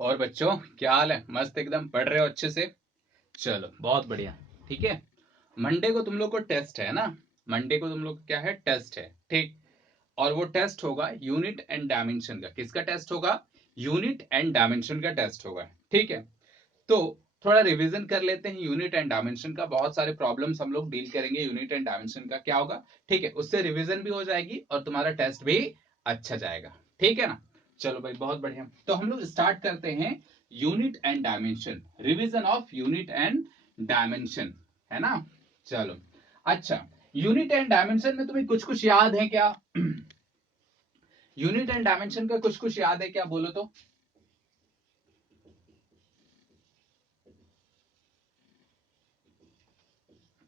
और बच्चों क्या हाल है? मस्त एकदम पढ़ रहे हो अच्छे से? चलो बहुत बढ़िया। ठीक है, मंडे को तुम लोग को टेस्ट है ना? मंडे को तुम लोग को क्या है? टेस्ट है, ठीक। और वो टेस्ट होगा यूनिट एंड डायमेंशन का। किसका टेस्ट होगा? यूनिट एंड डायमेंशन का टेस्ट होगा, ठीक है। तो थोड़ा रिवीजन कर लेते हैं यूनिट एंड डायमेंशन का। बहुत सारे प्रॉब्लम्स हम लोग डील करेंगे यूनिट एंड डायमेंशन का, क्या होगा, ठीक है। उससे रिवीजन भी हो जाएगी और तुम्हारा टेस्ट भी अच्छा जाएगा, ठीक है ना। चलो भाई बहुत बढ़िया, तो हम लोग स्टार्ट करते हैं unit and dimension, revision of unit and dimension, है ना। चलो अच्छा, यूनिट एंड डायमेंशन में तुम्हें कुछ कुछ याद है क्या? यूनिट एंड डायमेंशन का कुछ कुछ याद है क्या, बोलो तो।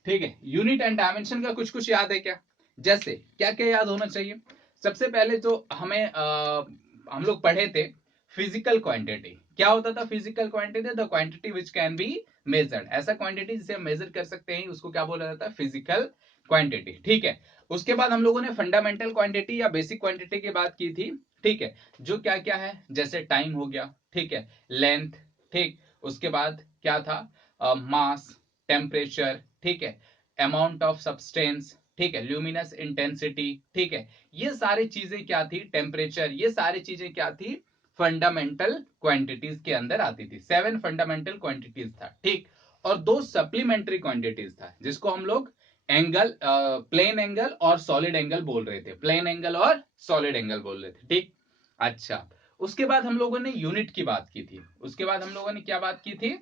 ठीक है, यूनिट एंड डायमेंशन का कुछ कुछ याद है क्या? जैसे क्या क्या याद होना चाहिए? सबसे पहले तो हमें हम लोग पढ़े थे फिजिकल क्वांटिटी। क्या होता था physical quantity? The quantity which can be measured. ऐसा क्वांटिटी जिसे हम मेजर कर सकते हैं उसको क्या बोला जाता है? फिजिकल क्वांटिटी, ठीक है। उसके बाद हम लोगों ने फंडामेंटल क्वांटिटी या बेसिक क्वांटिटी की बात की थी, ठीक है। जो क्या क्या है, जैसे टाइम हो गया, ठीक है, लेंथ, ठीक। उसके बाद क्या था? मास, टेम्परेचर, ठीक है, अमाउंट ऑफ सब्सटेंस, ठीक है, ल्यूमिनस इंटेंसिटी, ठीक है। ये सारी चीजें क्या थी? टेम्परेचर, ये सारी चीजें क्या थी? फंडामेंटल क्वांटिटीज के अंदर आती थी। 7 फंडामेंटल क्वांटिटीज था, ठीक। और 2 सप्लीमेंट्री क्वांटिटीज था जिसको हम लोग एंगल, प्लेन एंगल और सॉलिड एंगल बोल रहे थे। प्लेन एंगल और सॉलिड एंगल बोल रहे थे, ठीक। अच्छा, उसके बाद हम लोगों ने यूनिट की बात की थी। उसके बाद हम लोगों ने क्या बात की थी?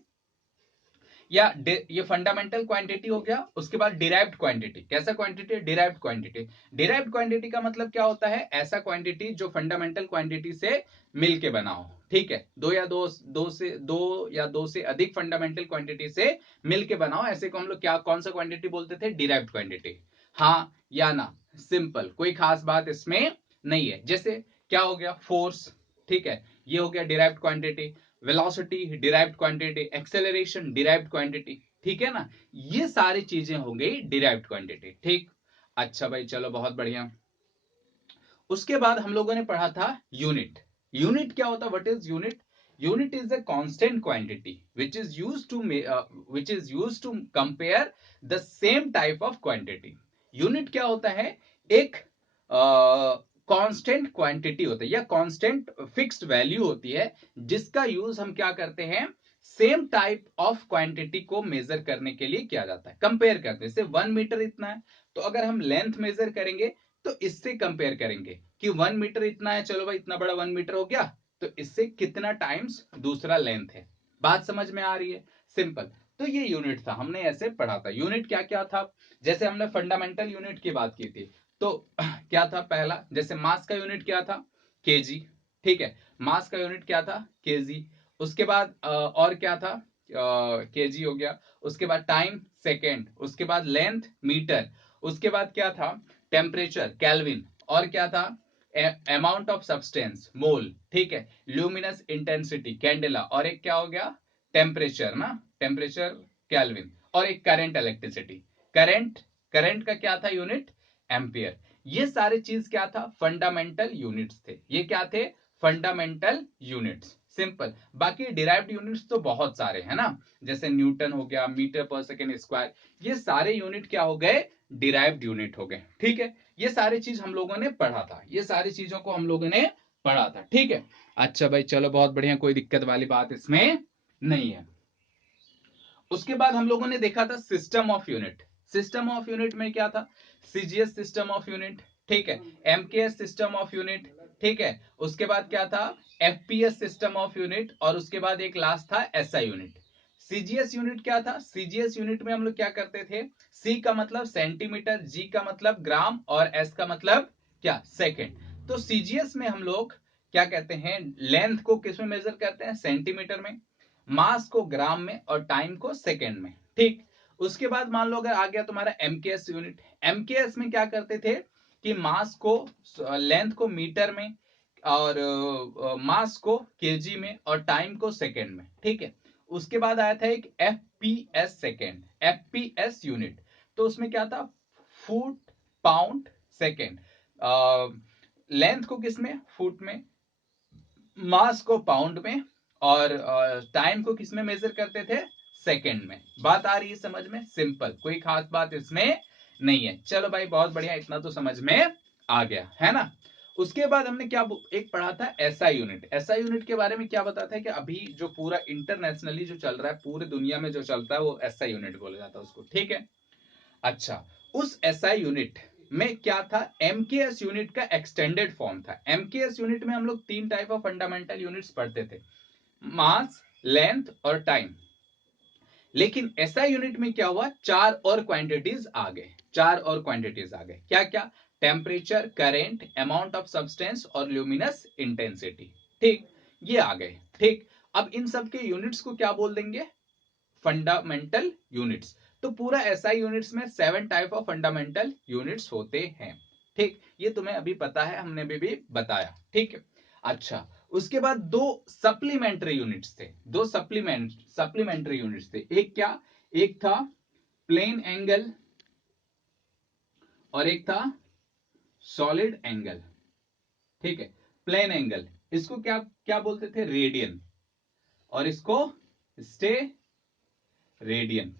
या ये फंडामेंटल क्वांटिटी हो गया। उसके बाद डिराइव्ड क्वांटिटी। कैसा quantity? Derived quantity. Derived quantity का मतलब क्या होता है? ऐसा क्वांटिटी जो फंडामेंटल क्वांटिटी से मिलके बना हो, ठीक है। दो या दो से अधिक फंडामेंटल क्वांटिटी से मिलके बनाओ, ऐसे को हम लोग क्या, कौन सा क्वांटिटी बोलते थे? Derived quantity. हाँ या ना, सिंपल, कोई खास बात इसमें नहीं है। जैसे क्या हो गया? फोर्स, ठीक है, ये हो गया derived quantity. Velocity derived quantity, acceleration derived quantity, ठीक है ना। ये सारी चीजें हो गई डिराइव्ड क्वांटिटी, ठीक। अच्छा भाई चलो बहुत बढ़िया। उसके बाद हम लोगों ने पढ़ा था यूनिट। यूनिट क्या होता? What is unit? Unit is a constant quantity which is used to compare the same type of quantity. Unit क्या होता है? एक कांस्टेंट क्वांटिटी होता है या कांस्टेंट फिक्स्ड वैल्यू होती है जिसका यूज हम क्या करते हैं? सेम टाइप ऑफ क्वांटिटी को मेजर करने के लिए किया जाता है, कंपेयर करते हैं। जैसे 1 मीटर इतना है, तो अगर हम लेंथ मेजर करेंगे तो इससे कंपेयर करेंगे कि 1 मीटर इतना है, चलो भाई इतना बड़ा 1 मीटर हो गया, तो इससे कितना टाइम्स दूसरा लेंथ है। बात समझ में आ रही है? सिंपल। तो ये यूनिट था, हमने ऐसे पढ़ा था। यूनिट क्या क्या था? जैसे हमने फंडामेंटल यूनिट की बात की थी, तो क्या था? पहला, जैसे मास का यूनिट क्या था? केजी, ठीक है। मास का यूनिट क्या था? केजी। उसके बाद और क्या था? केजी हो गया। उसके बाद टाइम, सेकेंड। उसके बाद लेंथ, मीटर। उसके बाद क्या था? Temperature, kelvin. और क्या था? अमाउंट ऑफ सब्सटेंस, मोल, ठीक है। Luminous intensity, candela. और एक क्या हो गया? टेम्परेचर ना, टेम्परेचर, केल्विन। और एक करंट, इलेक्ट्रिसिटी। करंट, करंट का क्या था यूनिट? एम्पियर। ये सारी चीज क्या था? फंडामेंटल यूनिट्स थे। ये क्या थे? Fundamental units, simple. बाकी डिराइव्ड यूनिट्स तो बहुत सारे हैं ना, जैसे न्यूटन हो गया, मीटर पर सेकेंड स्क्वायर। ये सारे यूनिट क्या हो गए? डिराइव्ड यूनिट हो गए, ठीक है। ये सारी चीज हम लोगों ने पढ़ा था, ये सारी चीजों को हम लोगों ने पढ़ा था, ठीक है। अच्छा भाई चलो बहुत बढ़िया, कोई दिक्कत वाली बात इसमें नहीं है। उसके बाद हम लोगों ने देखा था system of unit. System of unit में क्या था? सीजीएस सिस्टम ऑफ यूनिट, ठीक है। एमकेएस सिस्टम ऑफ यूनिट, ठीक है। उसके बाद क्या था? FPS system of unit. और उसके बाद एक लास्ट था एसआई यूनिट। सीजीएस यूनिट क्या था? सीजीएस यूनिट में हम लोग क्या करते थे? सी का मतलब सेंटीमीटर, जी का मतलब ग्राम, और एस का मतलब क्या? सेकेंड। तो सीजीएस में हम लोग क्या कहते हैं? लेंथ को किस में मेजर करते हैं? सेंटीमीटर में। मास को ग्राम में, और टाइम को सेकेंड में, ठीक। उसके बाद मान लो अगर आ गया तुम्हारा एमकेएस यूनिट। एमकेएस में क्या करते थे कि मास को, लेंथ को मीटर में, और मास को केजी में, और टाइम को सेकेंड में, ठीक है। उसके बाद आया था एक एफपीएस सेकेंड, एफपीएस यूनिट। तो उसमें क्या था? Foot pound second. लेंथ को किस में? फुट में। मास को पाउंड में। और टाइम को किस में मेजर करते थे? सेकंड में। बात आ रही है समझ में? सिंपल, कोई खास बात इसमें नहीं है। चलो भाई बहुत बढ़िया, इतना तो समझ में आ गया है ना। उसके बाद हमने क्या एक पढ़ा था, एसआई यूनिट। एसआई यूनिट के बारे में क्या बताता है कि अभी जो पूरा इंटरनेशनली जो चल रहा है, पूरे दुनिया में जो चलता है वो एसआई यूनिट बोला जाता है उसको, ठीक है। अच्छा, उस एसआई यूनिट में क्या था? एमकेएस यूनिट का एक्सटेंडेड फॉर्म था। एमकेएस यूनिट में हम लोग 3 टाइप ऑफ फंडामेंटल यूनिट्स पढ़ते थे, मास, लेंथ और टाइम। लेकिन एसआई यूनिट में क्या हुआ? 4 और क्वांटिटीज आ गए। 4 और क्वांटिटीज आ गए, क्या क्या? Temperature, current, amount of substance और ल्यूमिनस इंटेंसिटी। ठीक, ये आ गए। ठीक, अब इन सब के यूनिट्स को क्या बोल देंगे? Fundamental units. तो पूरा एसआई यूनिट्स में 7 टाइप ऑफ फंडामेंटल यूनिट्स होते हैं। ठीक, ये तुम्हें अभी पता है, हमने भी बताया। ठीक है। अच्छा, उसके बाद 2 सप्लीमेंट्री यूनिट्स थे। 2 सप्लीमेंट्री यूनिट्स थे। एक क्या? एक था प्लेन एंगल और एक था सॉलिड एंगल। ठीक है, प्लेन एंगल, इसको क्या क्या बोलते थे? रेडियन। और इसको स्टे रेडियन।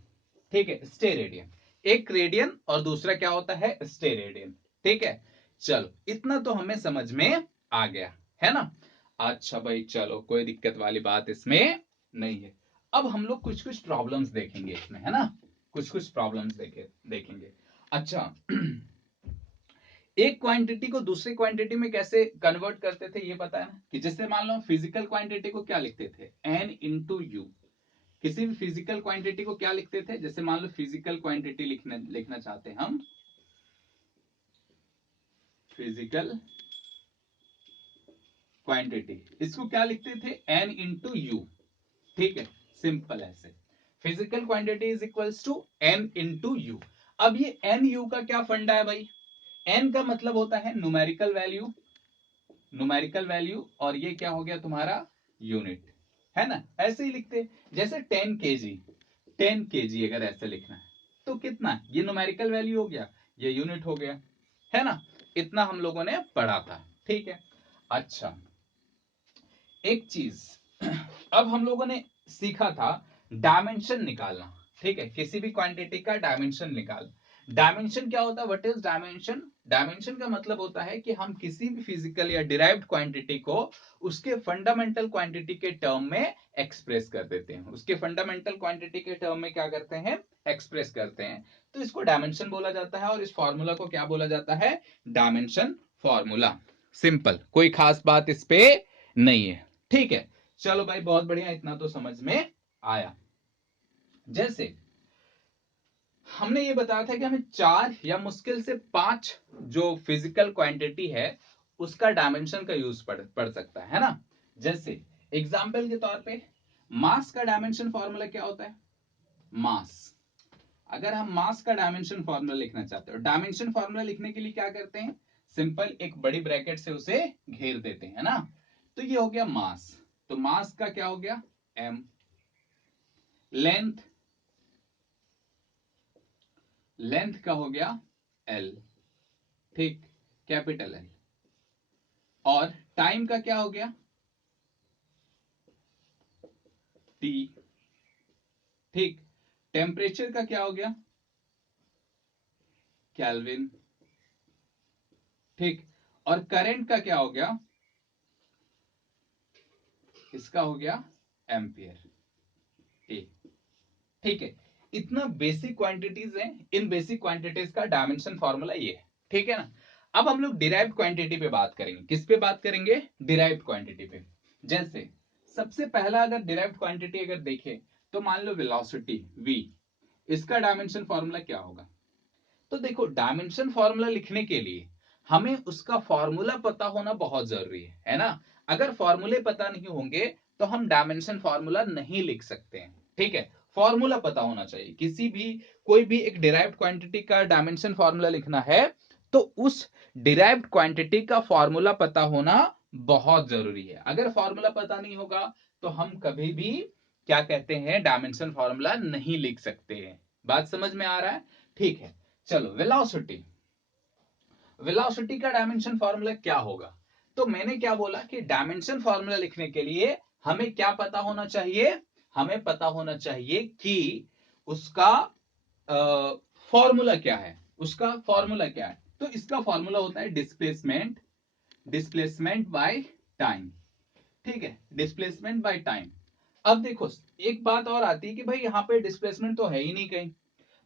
ठीक है, स्टे रेडियन। एक रेडियन और दूसरा क्या होता है? Stay radian. ठीक है, चलो इतना तो हमें समझ में आ गया है ना। अच्छा भाई चलो, कोई दिक्कत वाली बात इसमें नहीं है। अब हम लोग कुछ कुछ प्रॉब्लम्स देखेंगे इसमें, है ना। कुछ कुछ प्रॉब्लम्स देखेंगे। अच्छा, एक क्वांटिटी को दूसरी क्वांटिटी में कैसे कन्वर्ट करते थे ये पता है ना? कि जैसे मान लो फिजिकल क्वांटिटी को क्या लिखते थे? N into u. किसी भी फिजिकल क्वांटिटी को क्या लिखते थे? जैसे मान लो फिजिकल क्वांटिटी लिखना चाहते हैं हम, फिजिकल क्वांटिटी, इसको क्या लिखते थे? N into u. ठीक है, सिंपल ऐसे। Physical quantity is equals to n into u. अब ये एन यू का क्या फंडा है भाई? एन का मतलब होता है न्यूमेरिकल वैल्यू, न्यूमेरिकल वैल्यू, और ये क्या हो गया तुम्हारा? यूनिट, है ना। ऐसे ही लिखते, जैसे 10 केजी, 10 केजी अगर ऐसे लिखना है तो कितना? ये न्यूमेरिकल वैल्यू हो गया, ये यूनिट हो गया, है ना। इतना हम लोगों ने पढ़ा था। ठीक है। अच्छा, एक चीज अब हम लोगों ने सीखा था डायमेंशन निकालना। ठीक है, किसी भी क्वांटिटी का डायमेंशन निकाल। डायमेंशन क्या होता है? What is dimension? डायमेंशन का मतलब होता है कि हम किसी भी फिजिकल या डिराइव्ड क्वांटिटी को उसके फंडामेंटल क्वांटिटी के टर्म में एक्सप्रेस कर देते हैं। उसके फंडामेंटल क्वांटिटी के टर्म में क्या करते हैं? एक्सप्रेस करते हैं। तो इसको डायमेंशन बोला जाता है, और इस फॉर्मूला को क्या बोला जाता है? Dimension formula. सिंपल, कोई खास बात इस पे नहीं है। ठीक है, चलो भाई बहुत बढ़िया, इतना तो समझ में आया। जैसे हमने ये बताया था कि हमें 4 या मुश्किल से 5 जो फिजिकल क्वांटिटी है उसका डायमेंशन का यूज पड़ सकता है ना। जैसे एग्जाम्पल के तौर पे मास का डायमेंशन फॉर्मूला क्या होता है? मास, अगर हम मास का डायमेंशन फॉर्मूला लिखना चाहते हो, डायमेंशन फॉर्मूला लिखने के लिए क्या करते हैं? सिंपल एक बड़ी ब्रैकेट से उसे घेर देते हैं ना। तो ये हो गया मास। तो मास का क्या हो गया? एम। लेंथ, लेंथ का हो गया एल। ठीक, कैपिटल एल। और टाइम का क्या हो गया? टी। ठीक, टेम्परेचर का क्या हो गया? केल्विन। ठीक, और करंट का क्या हो गया? इसका हो गया एम्पियर। ठीक है, इतना बेसिक क्वांटिटीज हैं। इन बेसिक क्वांटिटीज का डायमेंशन फॉर्मूला ये है। ठीक है ना। अब हम लोग डिराइव्ड क्वांटिटी पे बात करेंगे। किस पे बात करेंगे? डिराइव्ड क्वांटिटी पे। जैसे सबसे पहला अगर डिराइव्ड क्वांटिटी अगर देखें तो मान लो वेलोसिटी v, इसका डायमेंशन फॉर्मूला क्या होगा? तो देखो, डायमेंशन फॉर्मूला लिखने के लिए हमें उसका फॉर्मूला पता होना बहुत जरूरी है ना। अगर फॉर्मूले पता नहीं होंगे तो हम डायमेंशन फॉर्मूला नहीं लिख सकते हैं। ठीक है, फॉर्मूला पता होना चाहिए। किसी भी कोई भी एक डिराइव्ड क्वांटिटी का डायमेंशन फॉर्मूला लिखना है तो उस डिराइव्ड क्वांटिटी का फॉर्मूला पता होना बहुत जरूरी है। अगर फॉर्मूला पता नहीं होगा तो हम कभी भी क्या कहते हैं? डायमेंशन फॉर्मूला नहीं लिख सकते हैं। बात समझ में आ रहा है? ठीक है, चलो वेलोसिटी, वेलोसिटी का डायमेंशन फॉर्मूला क्या होगा? तो मैंने क्या बोला कि डायमेंशन फॉर्मूला लिखने के लिए हमें क्या पता होना चाहिए, हमें पता होना चाहिए कि उसका फॉर्मूला क्या है, उसका फॉर्मूला क्या है। तो इसका फॉर्मूला होता है डिस्प्लेसमेंट बाय टाइम। ठीक है, डिस्प्लेसमेंट बाय टाइम। अब देखो एक बात और आती है कि भाई यहाँ पे डिस्प्लेसमेंट तो है ही नहीं कहीं,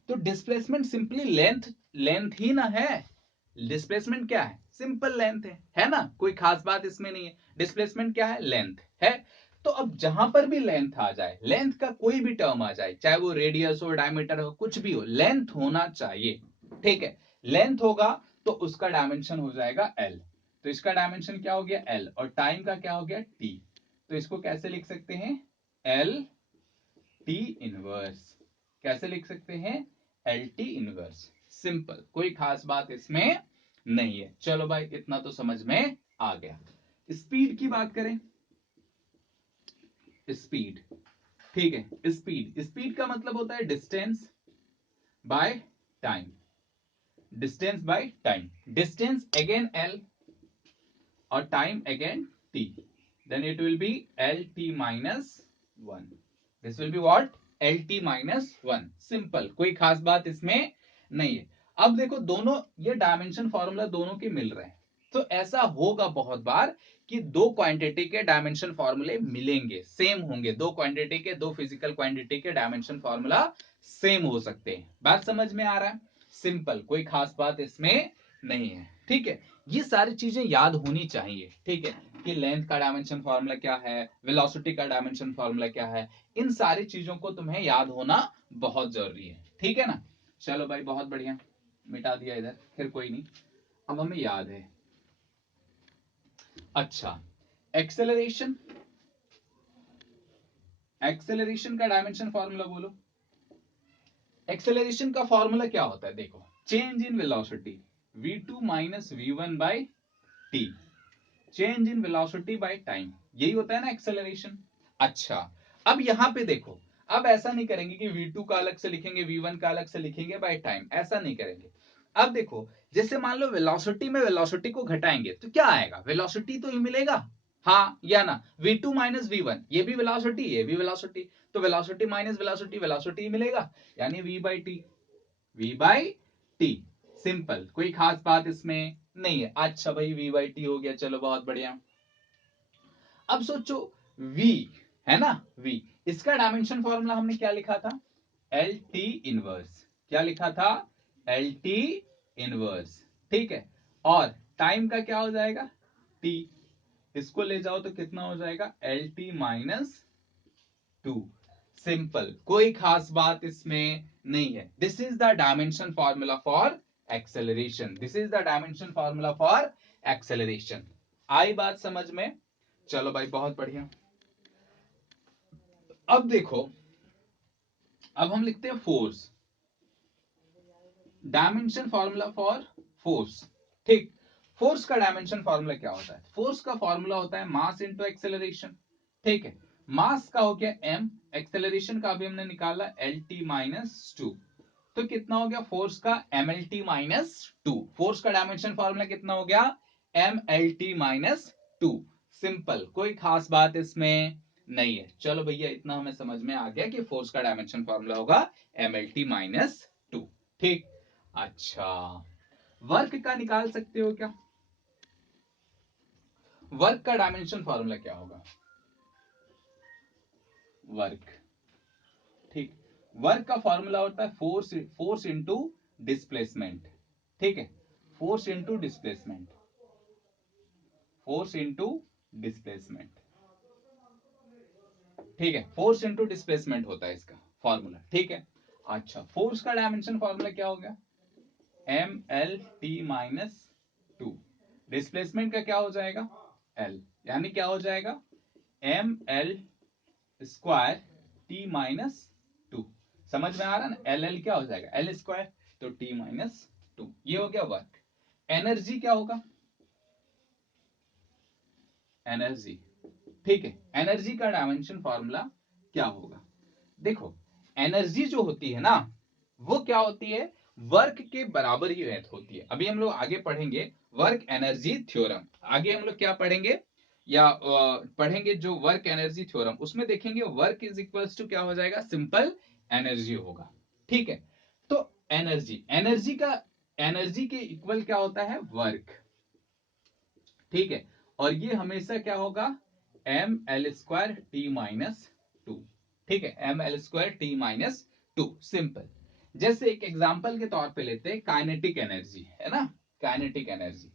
तो डिस्प्लेसमेंट सिंपली लेंथ, लेंथ ही ना है। डिस्प्लेसमेंट क्या है, सिंपल लेंथ है ना, कोई खास बात इसमें नहीं है। डिस्प्लेसमेंट क्या है, लेंथ है। तो अब जहां पर भी लेंथ आ जाए, लेंथ का कोई भी टर्म आ जाए, चाहे वो रेडियस हो, डायमीटर हो, कुछ भी हो, लेंथ होना चाहिए। ठीक है, लेंथ होगा तो उसका डायमेंशन हो जाएगा एल। तो इसका डायमेंशन क्या हो गया एल, और टाइम का क्या हो गया टी। तो इसको कैसे लिख सकते हैं, एल टी इनवर्स। कैसे लिख सकते हैं, एल टी इनवर्स। सिंपल, कोई खास बात इसमें नहीं है। चलो भाई इतना तो समझ में आ गया। स्पीड की बात करें, स्पीड, ठीक है, स्पीड, स्पीड का मतलब होता है distance by time, distance by time. Distance again L और time again T, then it will be L T minus 1। This will be what, L T minus 1। Simple, कोई खास बात इसमें नहीं है। अब देखो दोनों ये डायमेंशन फॉर्मूला दोनों के मिल रहे हैं, तो ऐसा होगा बहुत बार कि दो क्वांटिटी के डायमेंशन फॉर्मूले मिलेंगे, सेम होंगे। दो क्वांटिटी के, दो फिजिकल क्वांटिटी के डायमेंशन फॉर्मूला सेम हो सकते हैं। बात समझ में आ रहा है, सिंपल, कोई खास बात इसमें नहीं है। ठीक है, ये सारी चीजें याद होनी चाहिए। ठीक है, कि लेंथ का डायमेंशन फॉर्मूला क्या है, वेलोसिटी का डायमेंशन फॉर्मूला क्या है, इन सारी चीजों को तुम्हें याद होना बहुत जरूरी है। ठीक है ना, चलो भाई बहुत बढ़िया, मिटा दिया इधर, फिर कोई नहीं, अब हमें याद है। अच्छा, एक्सेलरेशन, एक्सेलरेशन का डायमेंशन फॉर्मूला बोलो। एक्सेलरेशन का फॉर्मूला क्या होता है, देखो, change in velocity v2 minus v1 by T, change in velocity by time, यही होता है ना एक्सेलरेशन। अच्छा, अब यहां पे देखो, अब ऐसा नहीं करेंगे कि v2 का अलग से लिखेंगे, v1 का अलग से लिखेंगे बाय टाइम, ऐसा नहीं करेंगे। अब देखो, जैसे मान लो वेलोसिटी में वेलोसिटी को घटाएंगे तो क्या आएगा, वेलोसिटी तो ही मिलेगा, हाँ या ना। v2 माइनस v1, ये भी वेलोसिटी, ये भी वेलोसिटी, तो वेलोसिटी माइनस वेलोसिटी, वेलोसिटी ही मिलेगा, यानी v by T, v by T. Simple, कोई खास बात इसमें नहीं है। अच्छा भाई v बाई टी हो गया, चलो बहुत बढ़िया। अब सोचो v है ना, v, इसका डायमेंशन फॉर्मूला हमने क्या लिखा था, एल टी इनवर्स। क्या लिखा था, एल टी इनवर्स। ठीक है, और टाइम का क्या हो जाएगा t, इसको ले जाओ तो कितना हो जाएगा, एल टी माइनस 2। सिंपल, कोई खास बात इसमें नहीं है। This is the dimension formula for acceleration, this is the dimension formula for acceleration. आई बात समझ में, चलो भाई बहुत बढ़िया। अब देखो, अब हम लिखते हैं force, dimension formula for force. ठीक, फोर्स का डायमेंशन फॉर्मूला क्या होता है, फोर्स का फॉर्मूला होता है मास इंटू एक्सेलरेशन। ठीक है, मास का हो गया m, एक्सेलरेशन का भी हमने निकाला एल टी माइनस 2, तो कितना हो गया फोर्स का, M L T minus 2। Force का डायमेंशन फॉर्मूला कितना हो गया, M L T minus 2। Simple, कोई खास बात इसमें नहीं है। चलो भैया इतना हमें समझ में आ गया कि फोर्स का डायमेंशन फॉर्मूला होगा एम एल टी माइनस 2। ठीक, अच्छा, वर्क का निकाल सकते हो क्या, वर्क का डायमेंशन फॉर्मूला क्या होगा, वर्क, ठीक, वर्क का फॉर्मूला होता है फोर्स, फोर्स इंटू डिस्प्लेसमेंट। ठीक है, force into displacement, force into displacement. ठीक है, फोर्स इंटू डिस्प्लेसमेंट होता है इसका फॉर्मूला। ठीक है, अच्छा, फोर्स का डायमेंशन फॉर्मूला क्या हो गया, M L T minus 2। Displacement का क्या हो जाएगा, एल, यानी क्या हो जाएगा, M L square T minus 2। समझ में आ रहा है ना, एल एल क्या हो जाएगा, एल स्क्वायर, तो टी माइनस 2। ये हो गया वर्क। एनर्जी क्या होगा, एनर्जी, ठीक है, एनर्जी का डायमेंशन फॉर्मूला क्या होगा, देखो, एनर्जी जो होती है ना, वो क्या होती है, वर्क के बराबर ही होती है। अभी हम लोग आगे पढ़ेंगे वर्क एनर्जी थ्योरम, आगे हम लोग क्या पढ़ेंगे, या पढ़ेंगे जो वर्क एनर्जी थ्योरम, उसमें देखेंगे वर्क इज इक्वल्स टू क्या हो जाएगा, सिंपल एनर्जी होगा। ठीक है, तो एनर्जी के इक्वल क्या होता है, वर्क। ठीक है, और ये हमेशा क्या होगा, mL²T-2। ठीक है, mL²T-2, सिंपल। जैसे एक एग्जांपल के तौर पे लेते हैं काइनेटिक एनर्जी, है ना, काइनेटिक एनर्जी।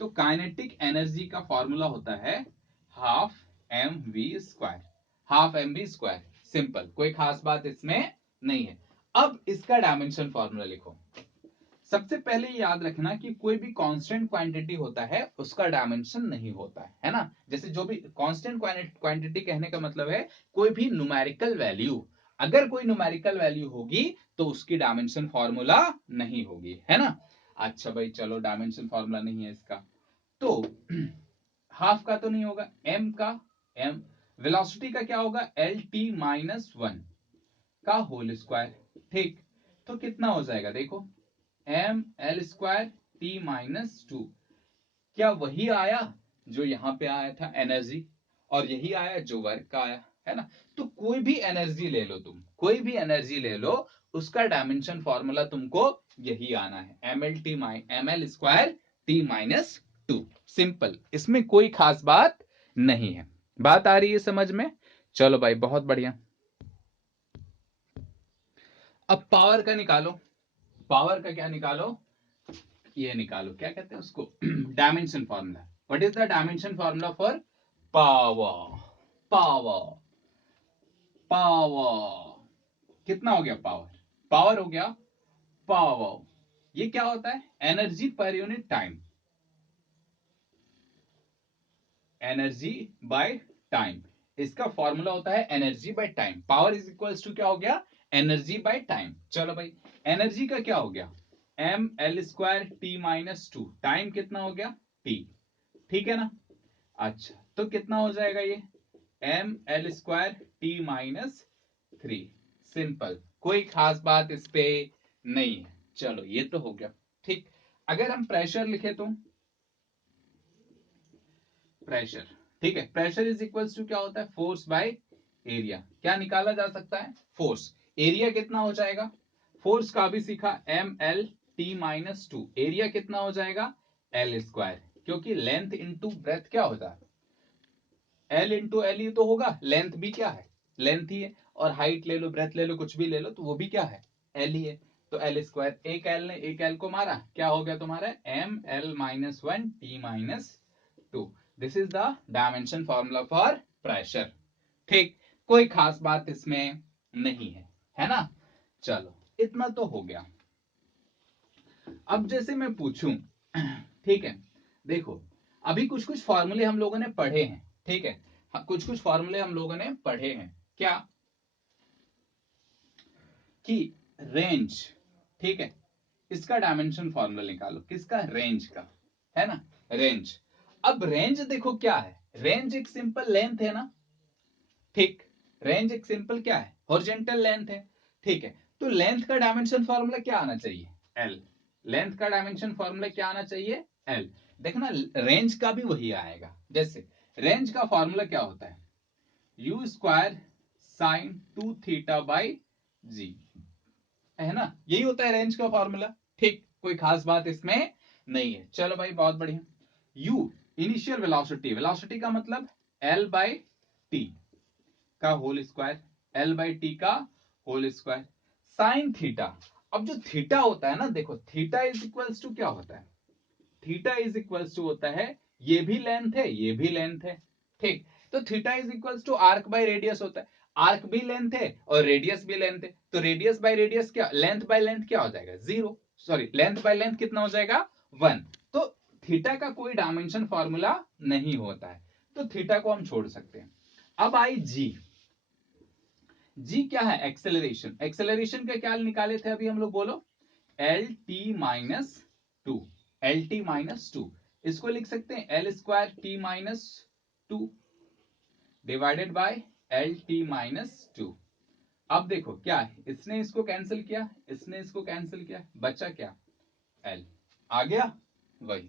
तो काइनेटिक एनर्जी का फॉर्मूला होता है ½ mv², ½ mv², सिंपल, कोई खास बात इसमें नहीं है। अब इसका डायमेंशन फॉर्मूला लिखो। सबसे पहले याद रखना कि कोई भी कांस्टेंट क्वांटिटी होता है उसका डायमेंशन नहीं होता है ना। जैसे जो भी कांस्टेंट क्वांटिटी कहने का मतलब है कोई भी न्यूमेरिकल वैल्यू, अगर कोई न्यूमेरिकल वैल्यू होगी तो उसकी डायमेंशन फॉर्मूला नहीं होगी, है ना। अच्छा भाई चलो, डायमेंशन फॉर्मूला नहीं है इसका, तो हाफ का तो नहीं होगा, एम का, एम वेलोसिटी का क्या होगा, LT-1 का होल स्क्वायर। ठीक, तो कितना हो जाएगा, देखो mL²T-2, क्या वही आया जो यहां पे आया था एनर्जी, और यही आया जो वर्क का आया, है ना। तो कोई भी एनर्जी ले लो तुम, कोई भी एनर्जी ले लो, उसका डायमेंशन फॉर्मूला तुमको यही आना है, mL²T-2, सिंपल, इसमें कोई खास बात नहीं है। बात आ रही है समझ में, चलो भाई बहुत बढ़िया। अब पावर का निकालो, पावर का क्या निकालो, ये निकालो, क्या कहते हैं उसको, dimension formula. What is the dimension formula for power, power, power, कितना हो गया पावर, पावर हो गया, पावर, ये क्या होता है, energy per unit time, energy by time, इसका फॉर्मूला होता है energy by time. Power is equals to क्या हो गया, एनर्जी बाय टाइम। चलो भाई, एनर्जी का क्या हो गया, mL²T-2, टाइम कितना हो गया, T, ठीक है ना। अच्छा, तो कितना हो जाएगा ये, mL²T-3, सिंपल, कोई खास बात इस पे नहीं है। चलो ये तो हो गया। ठीक, अगर हम प्रेशर लिखे तो प्रेशर, ठीक है, प्रेशर इज इक्वल्स टू क्या होता है, फोर्स बाय एरिया। क्या निकाला जा सकता है, फोर्स, एरिया कितना हो जाएगा, फोर्स का भी सीखा, mL/T-2, एरिया कितना हो जाएगा, L², क्योंकि लेंथ इंटू ब्रेथ क्या होता है, L इंटू एल ही तो होगा, लेंथ भी क्या है, लेंथ ही है, और हाइट ले लो, ब्रेथ ले लो, कुछ भी ले लो, तो वो भी क्या है, L ही है। तो L², एक L ने एक L को मारा, क्या हो गया तुम्हारा, mL-1T-2, this is the dimension formula for pressure. ठीक, कोई खास बात इसमें नहीं है ना। चलो इतना तो हो गया। अब जैसे मैं पूछूं, ठीक है, देखो अभी कुछ कुछ फॉर्मूले हम लोगों ने पढ़े हैं, ठीक है, कुछ कुछ फॉर्मूले हम लोगों ने पढ़े हैं, क्या, कि रेंज, ठीक है, इसका डायमेंशन फॉर्मूला निकालो, किसका, रेंज का, है ना, रेंज। अब रेंज देखो क्या है, रेंज एक सिंपल लेंथ है ना, ठीक, रेंज एक सिंपल क्या है, हॉरिजॉन्टल लेंथ है। ठीक है, तो लेंथ का डायमेंशन फॉर्मूला क्या आना चाहिए, एल, लेंथ का डायमेंशन फॉर्मूला क्या आना चाहिए, एल। देखना रेंज का भी वही आएगा, जैसे रेंज का फॉर्मूला क्या होता है, U² sin 2θ/g, है ना, यही होता है रेंज का फॉर्मूला। ठीक, कोई खास बात इसमें नहीं है। चलो भाई बहुत बढ़िया। U इनिशियल वेलोसिटी, वेलोसिटी का मतलब L/t का होल स्क्वायर, L/t का होल स्क्वायर, साइन थीटा। अब जो थीटा होता है ना, देखो थीटा इज इक्वल्स टू क्या होता है, थीटा इज इक्वल्स टू होता है, ये भी लेंथ है, ये भी लेंथ है, ठीक, तो theta is equals to arc by radius होता है, आर्क भी लेंथ है और रेडियस भी लेंथ है, तो रेडियस बाय रेडियस क्या, लेंथ बाय लेंथ क्या हो जाएगा, 0, सॉरी लेंथ बाय लेंथ कितना हो जाएगा, 1। तो थीटा का कोई डायमेंशन फॉर्मूला नहीं होता है, तो थीटा को हम छोड़ सकते हैं। अब आई जी, जी क्या है, एक्सेलरेशन, एक्सेलरेशन का क्या निकाले थे अभी हम लोग, बोलो, LT-2, LT-2, इसको लिख सकते हैं L²T-2 डिवाइडेड बाय LT-2। अब देखो क्या है, इसने इसको कैंसिल किया, इसने इसको कैंसिल किया, बचा क्या, L, आ गया, वही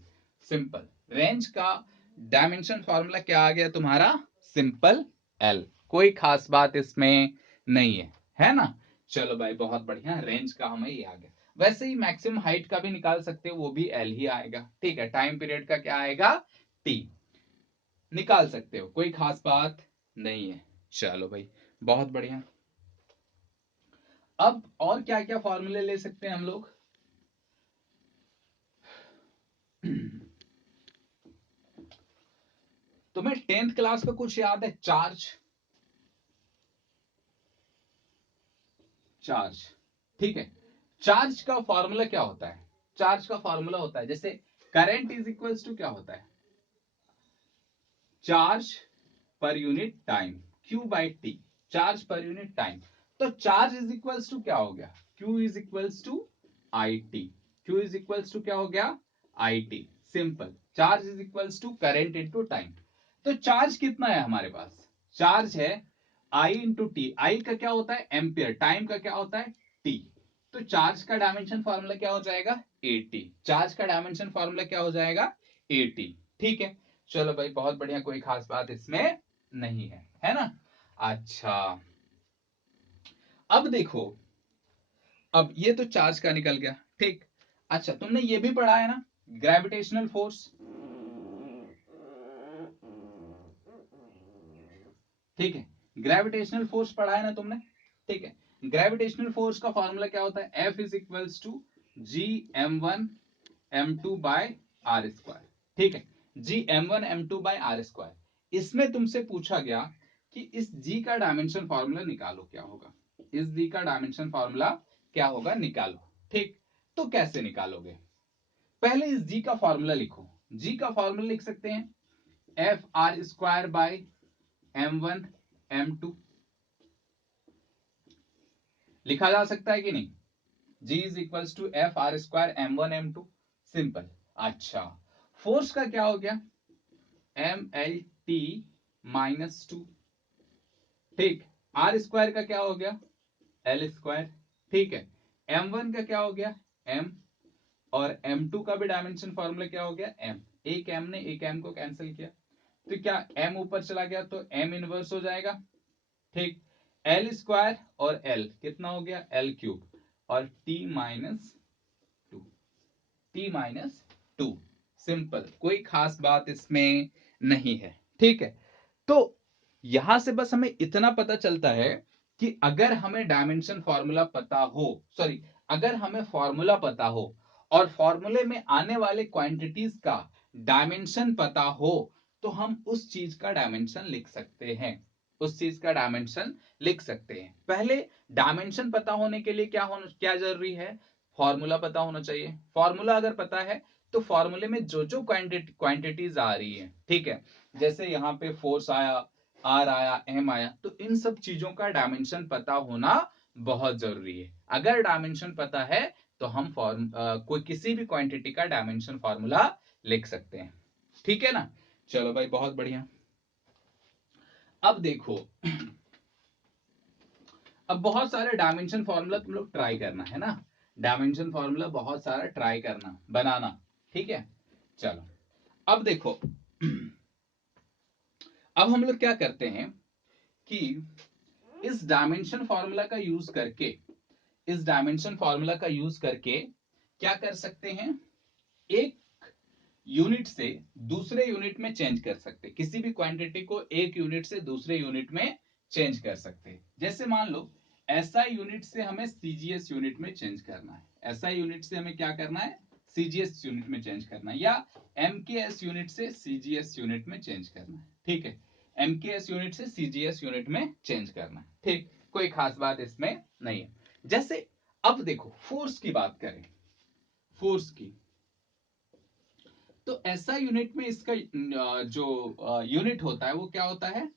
सिंपल। रेंज का डायमेंशन फॉर्मूला क्या आ गया तुम्हारा? सिंपल एल, कोई खास बात इसमें नहीं है ना? चलो भाई बहुत बढ़िया, रेंज का हमें ये आ गया। वैसे ही मैक्सिमम हाइट का भी निकाल सकते हो, वो भी एल ही आएगा। ठीक है, टाइम पीरियड का क्या आएगा? टी। निकाल सकते हो, कोई खास बात नहीं है। चलो भाई बहुत बढ़िया। अब और क्या क्या फॉर्मूले ले सकते हैं हम लोग? तुम्हें 10th क्लास का कुछ याद है? चार्ज, चार्ज, ठीक है। चार्ज का फॉर्मूला क्या होता है? चार्ज का फॉर्मूला होता है, जैसे करंट इज इक्वल्स टू क्या होता है? Charge per unit time, Q by T, charge per unit time. तो चार्ज इज इक्वल्स टू क्या हो गया? Q is equals to I T. Q is equals to क्या हो गया? I T. Simple, charge is equals to current into time. तो charge कितना है हमारे पास? चार्ज है आई इंटू टी। आई का क्या होता है? एम्पियर। टाइम का क्या होता है? टी। तो चार्ज का डायमेंशन फॉर्मूला क्या हो जाएगा? एटी। चार्ज का डायमेंशन फॉर्मूला क्या हो जाएगा? एटी। ठीक है, चलो भाई बहुत बढ़िया, कोई खास बात इसमें नहीं है ना? अच्छा, अब देखो, अब ये तो चार्ज का निकल गया, ठीक। अच्छा, तुमने ये भी पढ़ा है ना, ग्रेविटेशनल फोर्स? ठीक है, ग्रेविटेशनल फोर्स पढ़ा है ना तुमने? ठीक है, ग्रेविटेशनल फोर्स का फॉर्मूला क्या होता है? F is equals to G m1m2 by R square. ठीक है, G m1m2 by R square. इसमें तुमसे पूछा गया कि इस G का डायमेंशन फॉर्मूला निकालो, क्या होगा? इस G का डायमेंशन फॉर्मूला क्या होगा, निकालो। ठीक, तो कैसे निकालोगे? पहले इस G का फॉर्मूला लिखो। G का फॉर्मूला लिख सकते हैं F R square by m1 m2, लिखा जा सकता है कि नहीं? G is equals to F R square m1 m2, simple. अच्छा, फोर्स का क्या हो गया? mlt minus 2। ठीक, आर स्क्वायर का क्या हो गया? L square. ठीक है, m1 का क्या हो गया? m, और m2 का भी डायमेंशन फॉर्मूला क्या हो गया? m। एक m ने एक m को कैंसिल किया, तो क्या m ऊपर चला गया तो m इनवर्स हो जाएगा। ठीक, एल स्क्वायर और एल कितना हो गया? एल क्यूब, और T minus two, T minus two. Simple, कोई खास बात इसमें नहीं है। ठीक है, तो यहां से बस हमें इतना पता चलता है कि अगर हमें डायमेंशन फॉर्मूला पता हो, सॉरी, अगर हमें फॉर्मूला पता हो और फॉर्मूले में आने वाले क्वांटिटीज का डायमेंशन पता हो, तो हम उस चीज का डायमेंशन लिख सकते हैं, उस चीज का डायमेंशन लिख सकते हैं। पहले डायमेंशन पता होने के लिए क्या जरूरी है? फॉर्मूला पता होना चाहिए। फॉर्मूला अगर पता है तो फॉर्मूले में जो जो क्वांटिटीज आ रही है, ठीक है, जैसे यहाँ पे फोर्स आया, आर आया, एम आया, तो इन सब चीजों का डायमेंशन पता होना बहुत जरूरी है। अगर डायमेंशन पता है तो हम कोई किसी भी क्वांटिटी का डायमेंशन फॉर्मूला लिख सकते हैं। ठीक है ना? चलो भाई बहुत बढ़िया। अब देखो, अब बहुत सारे डायमेंशन फॉर्मूला तुम लोग ट्राई करना है ना, डायमेंशन फॉर्मूला बहुत सारा ट्राई करना, बनाना। ठीक है, चलो अब देखो, अब हम लोग क्या करते हैं कि इस डायमेंशन फॉर्मूला का यूज करके, इस डायमेंशन फॉर्मूला का यूज करके क्या कर सकते हैं? एक यूनिट से दूसरे यूनिट में चेंज कर सकते, किसी भी क्वांटिटी को एक यूनिट से दूसरे यूनिट में चेंज कर सकते। जैसे मान लो एसआई यूनिट से हमें सीजीएस यूनिट में चेंज करना है, एसआई यूनिट से हमें क्या करना है? सीजीएस यूनिट में चेंज करना है, या एमकेएस यूनिट से सीजीएस यूनिट में चेंज करना है। ठीक है, एमकेएस यूनिट से सीजीएस यूनिट में चेंज करना है। ठीक, कोई खास बात इसमें नहीं है। जैसे अब देखो फोर्स की बात करें, फोर्स की, तो ऐसा यूनिट में इसका जो यूनिट होता है वो क्या होता है?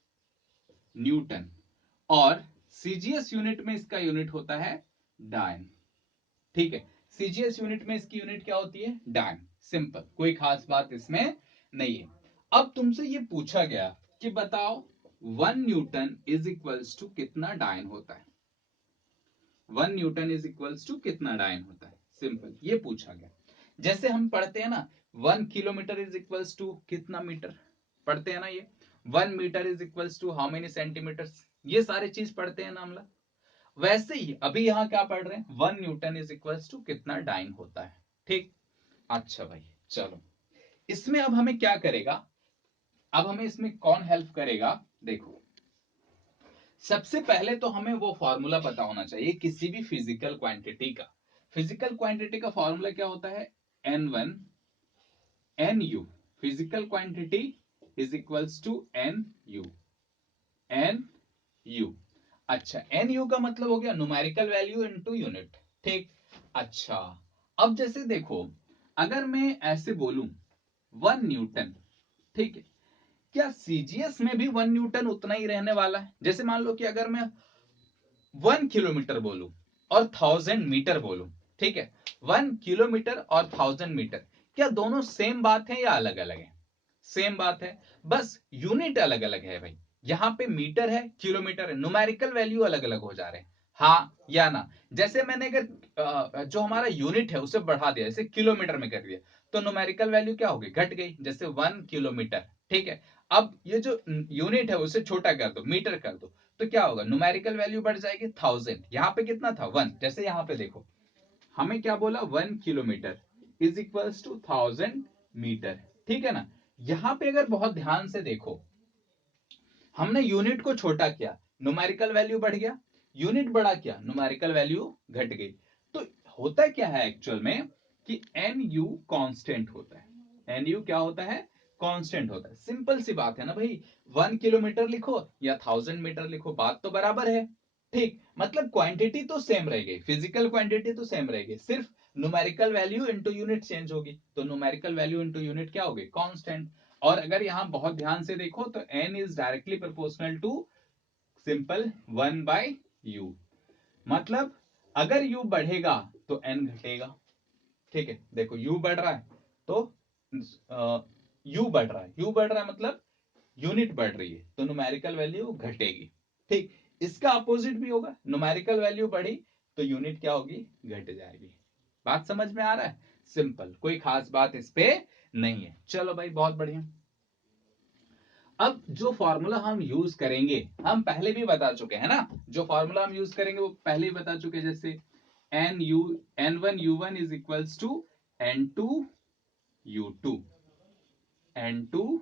न्यूटन। और सीजीएस यूनिट में इसका यूनिट होता है डायन। ठीक है, सीजीएस यूनिट में इसकी यूनिट क्या होती है? डायन। सिंपल, कोई खास बात इसमें नहीं है। अब तुमसे ये पूछा गया कि बताओ 1 न्यूटन इज इक्वल्स टू कितना डायन होता है? 1 न्यूटन इज इक्वल्स टू कितना डायन होता है? सिंपल, ये पूछा गया। जैसे हम पढ़ते हैं ना, 1 किलोमीटर इज इक्वल्स टू कितना मीटर? पढ़ते हैं ना ये 1 metre is equals to how many centimetres, ये सारी चीज पढ़ते हैं ना हम लोग। वैसे ही अभी यहाँ क्या पढ़ रहे हैं 1 न्यूटन इज इक्वल्स टू कितना डाइन होता है। ठीक, अच्छा भाई चलो इसमें अब हमें क्या करेगा, अब हमें इसमें कौन हेल्प करेगा, देखो सबसे पहले तो हमें वो फॉर्मूला पता होना चाहिए किसी भी फिजिकल क्वांटिटी का। फिजिकल क्वांटिटी का फॉर्मूला क्या होता है, N1 NU, physical quantity is equals to NU, NU। अच्छा NU का मतलब हो गया न्यूमेरिकल वैल्यू इनटू यूनिट। ठीक, अच्छा अब जैसे देखो अगर मैं ऐसे बोलूं 1 न्यूटन, ठीक है, क्या सीजीएस में भी 1 न्यूटन उतना ही रहने वाला है? जैसे मान लो कि अगर मैं 1 किलोमीटर बोलूं और 1000 मीटर बोलूं, ठीक है, 1 किलोमीटर और 1000 मीटर, क्या दोनों सेम बात है या अलग अलग है? सेम बात है, बस यूनिट अलग अलग है भाई। यहां पे मीटर है, किलोमीटर है, न्यूमेरिकल वैल्यू अलग अलग हो जा रहे हैं, हाँ या ना। जैसे मैंने अगर जो हमारा यूनिट है उसे बढ़ा दिया, जैसे किलोमीटर में कर दिया, तो न्यूमेरिकल वैल्यू क्या होगी, घट गई, जैसे 1 किलोमीटर। ठीक है, अब ये जो यूनिट है उसे छोटा कर दो, मीटर कर दो, तो क्या होगा, न्यूमेरिकल वैल्यू बढ़ जाएगी 1000। यहाँ पे कितना था 1, जैसे यहाँ पे देखो हमें क्या बोला 1 kilometre is equals to 1000 metre. ठीक है ना, यहां पे अगर बहुत ध्यान से देखो हमने यूनिट को छोटा किया, न्यूमेरिकल वैल्यू बढ़ गया, यूनिट बड़ा किया, न्यूमेरिकल वैल्यू घट गई। तो होता क्या है एक्चुअल में कि NU कांस्टेंट होता है, NU क्या होता है, कांस्टेंट होता है। सिंपल सी बात है ना भाई, 1 किलोमीटर लिखो या 1000 मीटर लिखो बात तो बराबर है। ठीक, मतलब क्वांटिटी तो सेम रह गई, फिजिकल क्वांटिटी तो सेम रह गई, सिर्फ numerical value into unit change होगी, तो न्यूमेरिकल वैल्यू इनटू यूनिट क्या होगी, कांस्टेंट। और अगर यहां बहुत ध्यान से देखो तो n is directly proportional to simple 1 by u, मतलब अगर u बढ़ेगा तो n घटेगा। ठीक है, देखो u बढ़ रहा है तो u बढ़ रहा है, u बढ़ रहा है मतलब यूनिट बढ़ रही है, तो न्यूमेरिकल वैल्यू घटेगी। ठीक, इसका अपोजिट भी होगा, न्यूमेरिकल वैल्यू बढ़ी तो यूनिट क्या होगी, घट जाएगी। बात समझ में आ रहा है, सिंपल, कोई खास बात इस पे नहीं है। चलो भाई बहुत बढ़िया। अब जो फॉर्मूला हम यूज करेंगे हम पहले भी बता चुके हैं ना, जो फॉर्मूला हम यूज करेंगे वो पहले ही बता चुके हैं, जैसे N1 is equals to N2 N2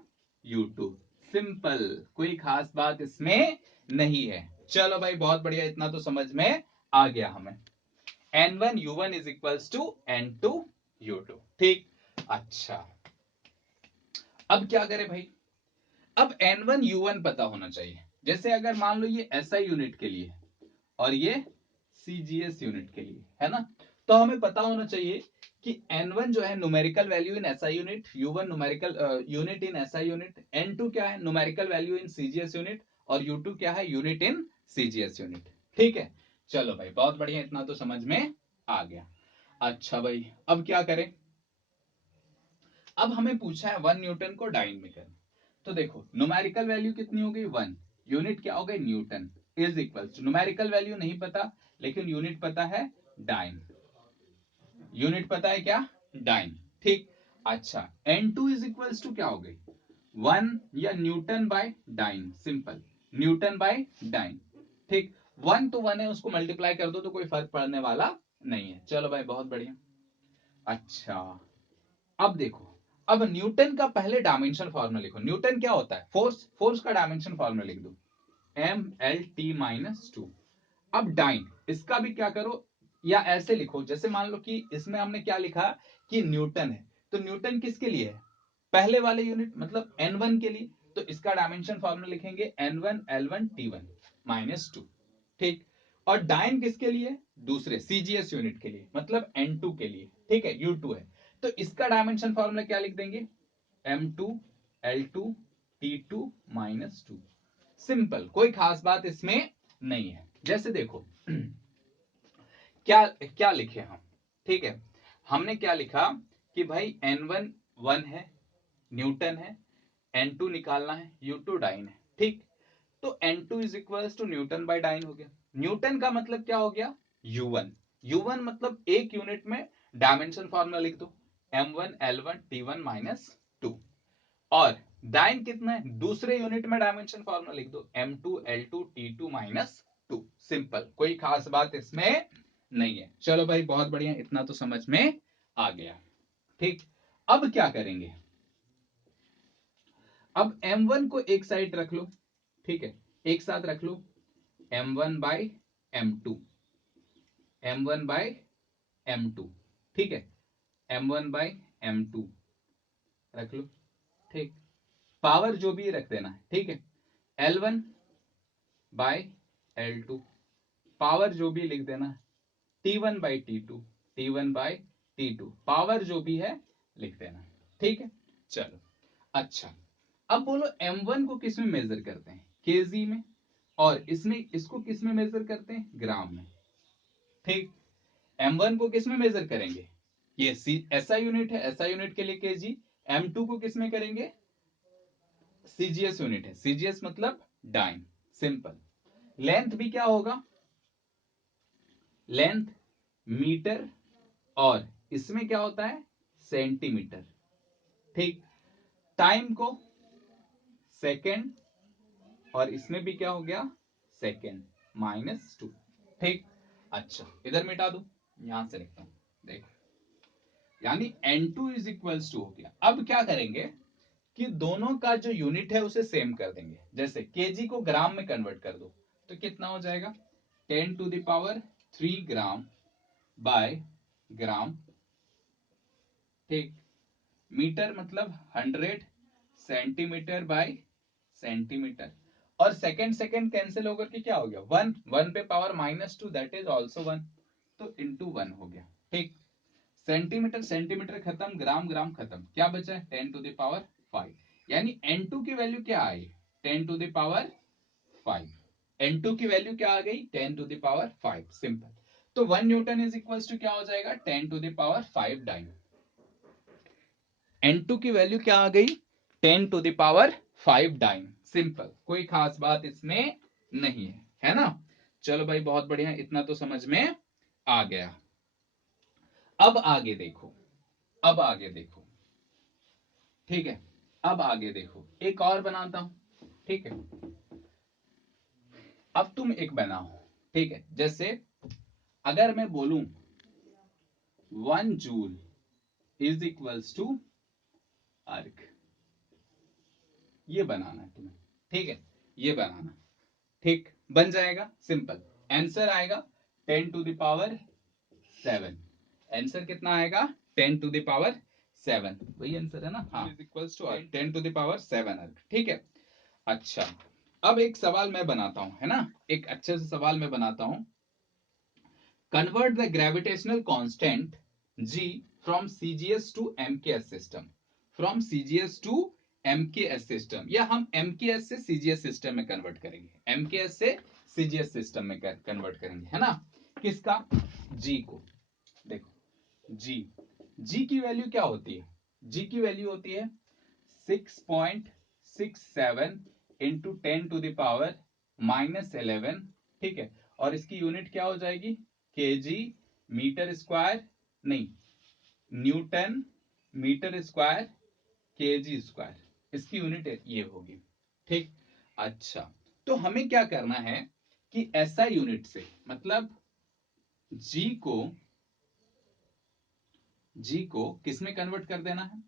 simple, कोई खास बात इसमें नहीं है। चलो भाई बहुत बढ़िया, इतना तो समझ में आ गया हमें। N1 is equals to N2 ठीक, अच्छा अब क्या करें भाई, अब N1 पता होना चाहिए। जैसे अगर मान लो ये SI यूनिट के लिए और ये CGS यूनिट के लिए है ना, तो हमें पता होना चाहिए कि N1 जो है numerical value in SI unit, U1 numerical unit in SI unit, N2 क्या है numerical value in CGS unit, और U2 क्या है यूनिट इन CGS यूनिट। ठीक है, चलो भाई बहुत बढ़िया, इतना तो समझ में आ गया। अच्छा भाई अब क्या करें, अब हमें पूछा है 1 न्यूटन को डाइन में करना, तो देखो न्यूमेरिकल वैल्यू कितनी हो गई 1, यूनिट क्या हो गई newton, is equal to numerical value नहीं पता लेकिन यूनिट पता है डाइन, यूनिट पता है क्या, डाइन। ठीक, अच्छा N2 इज इक्वल्स टू क्या हो गई 1 या newton by dyne, simple newton by dyne. ठीक, 1 तो 1 है उसको मल्टीप्लाई कर दो तो कोई फर्क पड़ने वाला नहीं है। चलो भाई बहुत बढ़िया। अच्छा अब देखो, अब न्यूटन का पहले डायमेंशन फॉर्मूला लिखो, न्यूटन क्या होता है, फोर्स, फोर्स का डायमेंशन फॉर्मूला लिख दो MLT-2। अब डाइन इसका भी क्या करो, या ऐसे लिखो जैसे मान लो कि इसमें हमने क्या लिखा कि न्यूटन है, तो न्यूटन किसके लिए है, पहले वाले यूनिट मतलब N1 के लिए, तो इसका डायमेंशन फॉर्मूला लिखेंगे N1L1T1-2। ठीक, और डाइन किसके लिए, दूसरे CGS यूनिट के लिए मतलब N2 के लिए। ठीक है, U2 है, तो इसका डायमेंशन फॉर्मूला क्या लिख देंगे M2L2T2-2। सिंपल, कोई खास बात इसमें नहीं है। जैसे देखो क्या क्या लिखे हम, ठीक है, हमने क्या लिखा कि भाई N1 1 है, न्यूटन है, N2 निकालना है, U2 डाइन है। ठीक, तो N2 is equal to newton by dyne हो गया, न्यूटन का मतलब क्या हो गया U1 मतलब एक यूनिट में डायमेंशन फॉर्मूला लिख दो M1L1T1-2, और डाइन कितना है, दूसरे यूनिट में डायमेंशन फॉर्मूला लिख दो, M2L2T2 माइनस 2, सिंपल, कोई खास बात इसमें नहीं है। चलो भाई बहुत बढ़िया, इतना तो समझ में आ गया। ठीक, अब क्या करेंगे, अब M1 को एक साइड रख लो, ठीक है, एक साथ रख लो, M1 by M2, M1 by M2, ठीक है, M1 बाई M2 रख लो, ठीक, पावर जो भी रख देना है, ठीक है, L1 बाई L2, पावर जो भी लिख देना है, T1 by T2, T1 by T2, power जो भी है लिख देना, ठीक है। चलो अच्छा, अब बोलो M1 को किस में मेजर करते हैं, केजी में, और इसमें इसको किस में मेजर करते हैं, ग्राम में। ठीक, M1 को किस में मेजर करेंगे, ये SI यूनिट है, SI यूनिट के लिए केजी। M2 को किस में करेंगे, CGS यूनिट है, CGS मतलब डाइन, सिंपल। लेंथ भी क्या होगा, लेंथ मीटर, और इसमें क्या होता है, सेंटीमीटर। ठीक, टाइम को सेकेंड, और इसमें भी क्या हो गया, सेकेंड -2। ठीक, अच्छा इधर मिटा दू, यहां से लिखता हूं, देखो, यानी N2 इज इक्वल्स टू हो गया। अब क्या करेंगे कि दोनों का जो यूनिट है उसे सेम कर देंगे, जैसे केजी को ग्राम में कन्वर्ट कर दो, तो कितना हो जाएगा, 10⁻³ ग्राम बाय ग्राम। ठीक, मीटर मतलब 100 सेंटीमीटर बाय सेंटीमीटर, और सेकेंड सेकेंड कैंसिल होकर के क्या हो गया, 1, 1 पे पावर -2 दैट इज ऑल्सो 1, तो इंटू 1 हो गया। ठीक, सेंटीमीटर सेंटीमीटर खत्म, ग्राम ग्राम खत्म, क्या बचा है, 10⁵, यानी N2 की वैल्यू क्या आई, 10⁵। N2 की वैल्यू क्या आ गई, 10⁵, सिंपल। तो 1 न्यूटन इज इक्वल टू क्या हो जाएगा, 10⁵ डाइन। N2 की वैल्यू क्या आ गई, 10⁵ डाइन, सिंपल, कोई खास बात इसमें नहीं है ना। चलो भाई बहुत बढ़िया, इतना तो समझ में आ गया। अब आगे देखो, अब आगे देखो, ठीक है, अब आगे देखो, एक और बनाता हूं, ठीक है, अब तुम एक बनाओ, ठीक है, जैसे अगर मैं बोलूं 1 जूल इज इक्वल्स टू अर्क, ये बनाना है तुम्हें, ठीक है, ये बनाना, ठीक, बन जाएगा, सिंपल, आंसर आएगा 10⁻7। आंसर कितना आएगा, 10⁻7, वही आंसर है ना, हाँ, इज इक्वल्स टू 10⁻7 अर्क, ठीक है। अच्छा, अब एक सवाल मैं बनाता हूं, है ना, एक अच्छे से सवाल मैं बनाता हूं, convert the gravitational constant G from CGS to MKS system, from CGS to MKS system, या हम MKS से CGS सिस्टम में कन्वर्ट करेंगे, MKS से CGS सिस्टम में कन्वर्ट करेंगे, है ना, किसका, G को। देखो G की वैल्यू क्या होती है, G की वैल्यू होती है 6.67 इंटू 10⁻11, ठीक है, और इसकी यूनिट क्या हो जाएगी, केजी मीटर स्क्वायर, नहीं, newton metre square KG square, इसकी यूनिट ये होगी। ठीक, अच्छा, तो हमें क्या करना है कि ऐसा यूनिट से, मतलब जी को किस में कन्वर्ट कर देना है,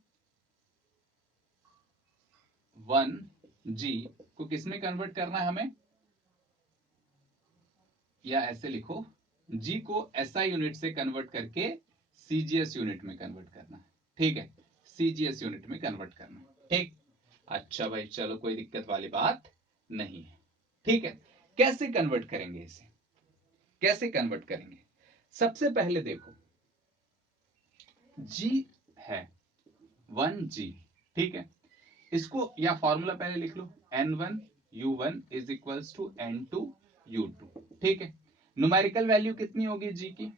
1G को किस में कन्वर्ट करना है हमें, या ऐसे लिखो, G को SI यूनिट से कन्वर्ट करके CGS यूनिट में कन्वर्ट करना है, ठीक है, CGS यूनिट में कन्वर्ट करना है। ठीक, अच्छा भाई चलो, कोई दिक्कत वाली बात नहीं है, ठीक है। कैसे कन्वर्ट करेंगे इसे, कैसे कन्वर्ट करेंगे, सबसे पहले देखो G है 1G, ठीक है, इसको या फॉर्मूला पहले लिख लो, N1U1 is equals to N2U2, ठीक है। न्यूमेरिकल वैल्यू कितनी होगी G की,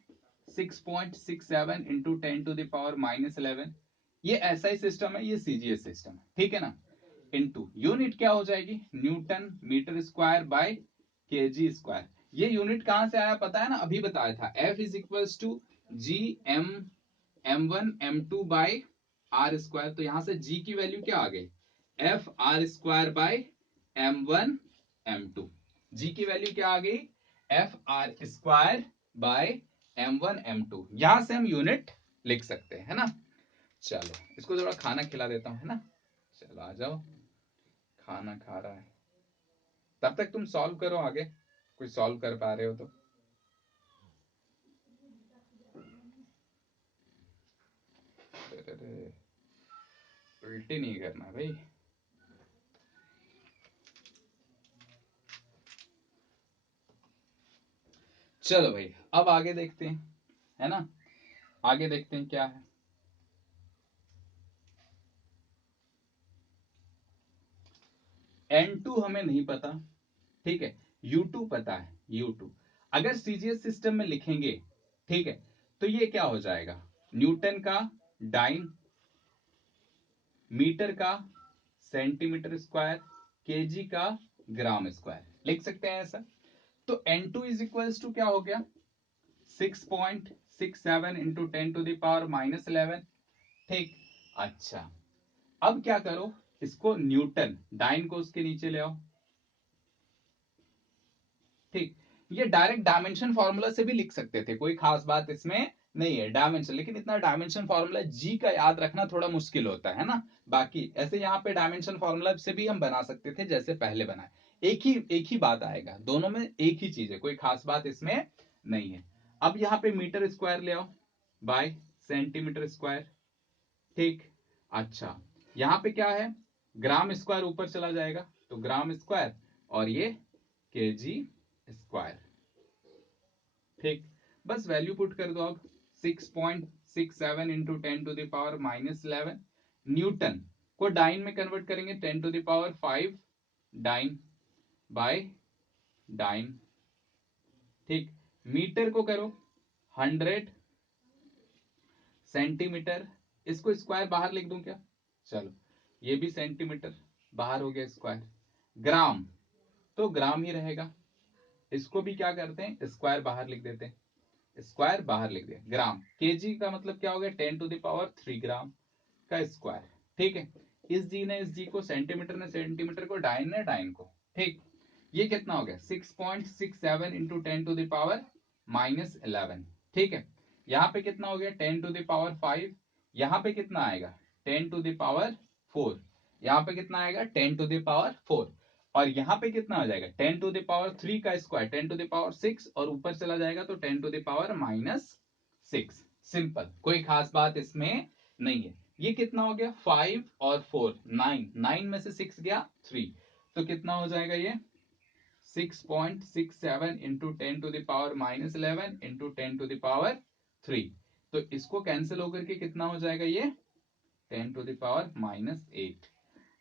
6.67 इंटू 10⁻11, ये SI सिस्टम है, ये CGS सिस्टम है, ठीक है ना, इंटू यूनिट क्या हो जाएगी, newton metre square by KG square. ये यूनिट कहां से आया पता है ना, अभी बताया था, F is equals to M1 M2 by R square, तो यहां से G की वैल्यू क्या आ गई, F R square by m1 m2। G की वैल्यू क्या आ गई, F R square by m1 m2। यहां से हम यूनिट लिख सकते हैं, है ना। चलो इसको थोड़ा खाना खिला देता हूं, है ना। चलो आ जाओ, खाना खा रहा है, तब तक तुम सॉल्व करो आगे, कोई सॉल्व कर पा रहे हो तो। उल्टी नहीं करना भाई। चलो भाई अब आगे देखते हैं, है ना। आगे देखते हैं क्या है। N2 हमें नहीं पता, ठीक है। U2 पता है, U2 अगर सीजीएस सिस्टम में लिखेंगे, ठीक है, तो ये क्या हो जाएगा, न्यूटन का डाइन, मीटर का सेंटीमीटर स्क्वायर, केजी का ग्राम स्क्वायर, लिख सकते हैं ऐसा। तो N2 इज इक्वल्स टू क्या हो गया, 6.67 इंटू 10⁻⁻11। ठीक, अच्छा अब क्या करो, इसको न्यूटन डाइन को उसके नीचे ले आओ। ठीक, ये डायरेक्ट डायमेंशन फॉर्मूला से भी लिख सकते थे, कोई खास बात इसमें नहीं है डायमेंशन, लेकिन इतना डायमेंशन फॉर्मूला जी का याद रखना थोड़ा मुश्किल होता है ना। बाकी ऐसे यहाँ पे डायमेंशन फॉर्मूला से भी हम बना सकते थे जैसे पहले बनाए, एक ही बात आएगा, दोनों में एक ही चीज है, कोई खास बात इसमें नहीं है। अब यहाँ पे मीटर स्क्वायर ले आओ बाय सेंटीमीटर स्क्वायर। ठीक, अच्छा यहाँ पे क्या है, ग्राम स्क्वायर ऊपर चला जाएगा तो ग्राम स्क्वायर, और ये केजी स्क्वायर। ठीक, बस वैल्यू पुट कर दो अब, 6.67 इंटू 10⁻⁻11। न्यूटन को डाइन में कन्वर्ट करेंगे 10⁵ डाइन बाय डाइन। ठीक, मीटर को करो 100 सेंटीमीटर, इसको स्क्वायर बाहर लिख दूं क्या, चलो ये भी सेंटीमीटर बाहर हो गया स्क्वायर। ग्राम तो ग्राम ही रहेगा, इसको भी क्या करते हैं स्क्वायर बाहर लिख देते हैं, स्क्वायर बाहर लिख दिया। ग्राम, केजी का मतलब क्या हो गया 10⁻³ ग्राम का स्क्वायर। ठीक है, इस जी ने इस जी को, सेंटीमीटर ने सेंटीमीटर को, डाइन ने डाइन को। ठीक, ये कितना हो गया 6.67 इंटू 10⁻⁻11। ठीक है, यहाँ पे कितना हो गया 10⁵, यहाँ पे कितना आएगा 10⁴, यहाँ पे कितना आएगा 10⁴, और यहाँ पे कितना हो जाएगा 10⁻³ का स्क्वायर 10⁻6, और ऊपर चला जाएगा तो 10⁻⁻6। सिंपल, कोई खास बात इसमें नहीं है। ये कितना हो गया 5 और 4 9, 9 में से 6 गया 3, तो कितना हो जाएगा ये 6.67 इंटू 10⁻⁻11 इंटू 10⁻3। तो इसको कैंसिल होकर के कितना हो जाएगा ये 10⁻8,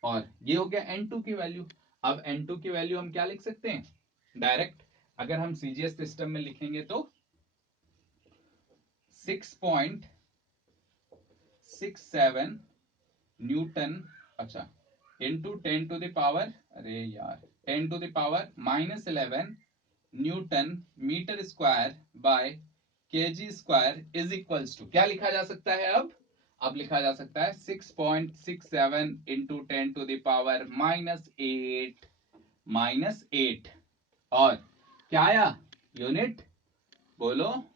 और ये हो गया N2 की वैल्यू। अब N2 की वैल्यू हम क्या लिख सकते हैं डायरेक्ट, अगर हम सीजीएस सिस्टम में लिखेंगे तो 6.67 न्यूटन, अच्छा इंटू 10⁻, अरे यार 10⁻⁻11 newton metre square by KG square is equals to क्या लिखा जा सकता है, अब लिखा जा सकता है 6.67 इंटू 10⁻⁻8 और क्या आया यूनिट, बोलो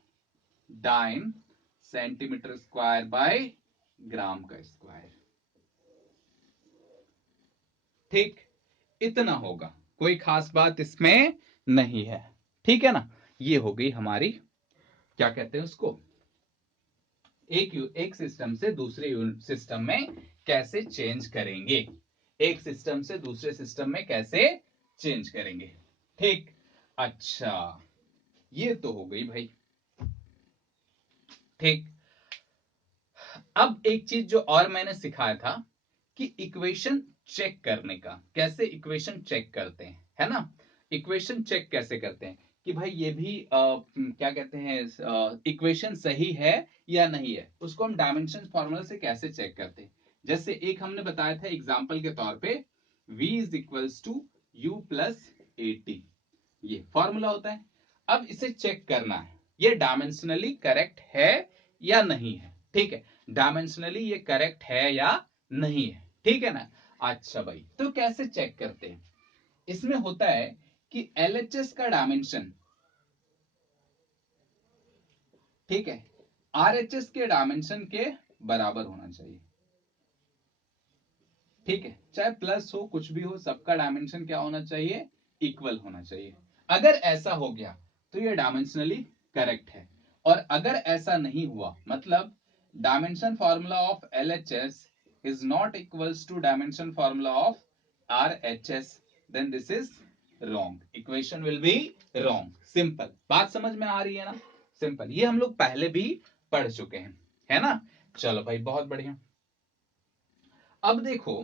डाइन सेंटीमीटर स्क्वायर बाय ग्राम का स्क्वायर। ठीक, इतना होगा, कोई खास बात इसमें नहीं है, ठीक है ना। ये हो गई हमारी, क्या कहते हैं उसको, एक सिस्टम से दूसरे सिस्टम में कैसे चेंज करेंगे, एक सिस्टम से दूसरे सिस्टम में कैसे चेंज करेंगे। ठीक, अच्छा ये तो हो गई भाई। ठीक, अब एक चीज जो और मैंने सिखाया था कि इक्वेशन चेक करने का, कैसे इक्वेशन चेक करते हैं, है ना। इक्वेशन चेक कैसे करते हैं कि भाई ये भी क्या कहते हैं इक्वेशन सही है या नहीं है, उसको हम डायमेंशन फॉर्मूला से कैसे चेक करते हैं। जैसे एक हमने बताया था एग्जांपल के तौर पे v is equals to U plus A T, ये फॉर्मूला होता है। अब इसे चेक करना है ये डायमेंशनली करेक्ट है या नहीं है। ठीक है, डायमेंशनली ये करेक्ट है या नहीं है, ठीक है ना। अच्छा भाई, तो कैसे चेक करते हैं? इसमें होता है कि एलएचएस का डायमेंशन, ठीक है, आरएचएस के डायमेंशन के बराबर होना चाहिए। ठीक है, चाहे प्लस हो कुछ भी हो, सबका डायमेंशन क्या होना चाहिए? इक्वल होना चाहिए। अगर ऐसा हो गया तो ये डायमेंशनली करेक्ट है। और अगर ऐसा नहीं हुआ, मतलब dimension formula of LHS is not equals to dimension formula of RHS, then this is wrong, equation will be wrong. Simple बात समझ में आ रही है ना? सिंपल, ये हम लोग पहले भी पढ़ चुके हैं, है ना? चलो भाई, बहुत बढ़िया। अब देखो,